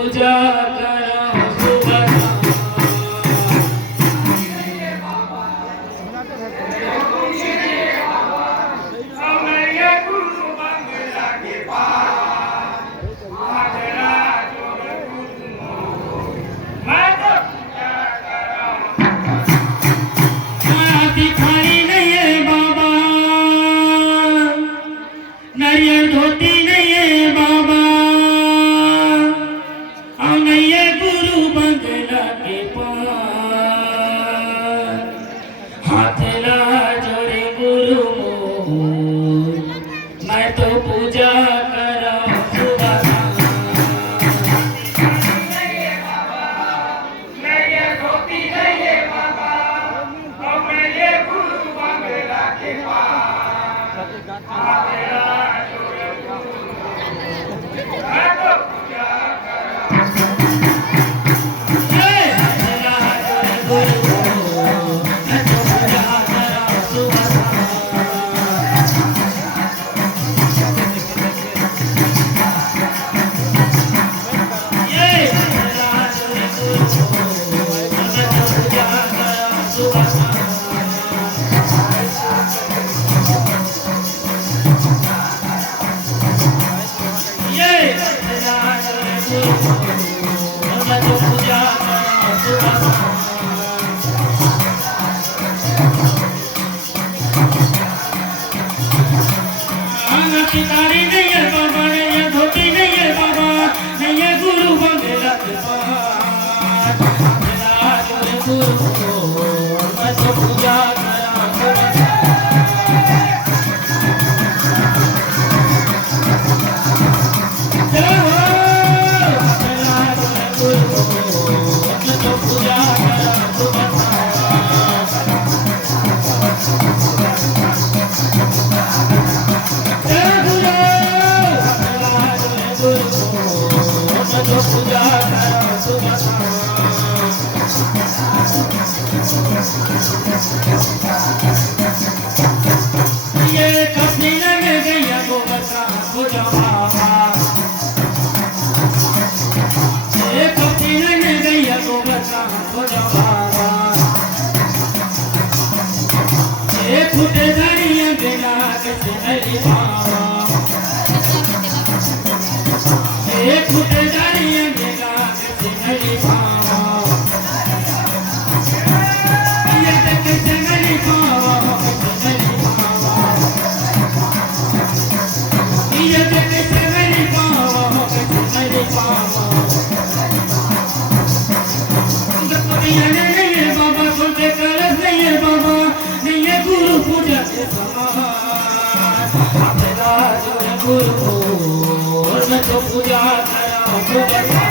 पूजा करो सुबह खाली नहीं है बाबा, नारियल धोती नहीं है बाबा, और नहीं है गुरु बंगला के पार, हाथ ला जोड़े गुरु मोर, मैं तो पूजा करा सुबह शिकारी नहीं है बाबा, नहीं है धोती नहीं है बाबा, नहीं है गुरु बंगला के पार, गुरु मैं तो पूजा ये कभी लगे गया गोबर का पूजा बाबा, ये कभी लगे गया गोबर का पूजा बाबा, ये खुदे धड़ियाँ बिना किसी नहीं बाबा, ये खुदे धड़ियाँ बिना किसी नहीं बाबा, ये किसी नहीं बाबा, ये किसी नहीं बाबा, किसी नहीं बाबा, ये नहीं है बाबा, सुनते कलश नहीं है बाबा, नहीं है गुरु पूजा के समान, अपना जो गुरु मैं तो पूजा करा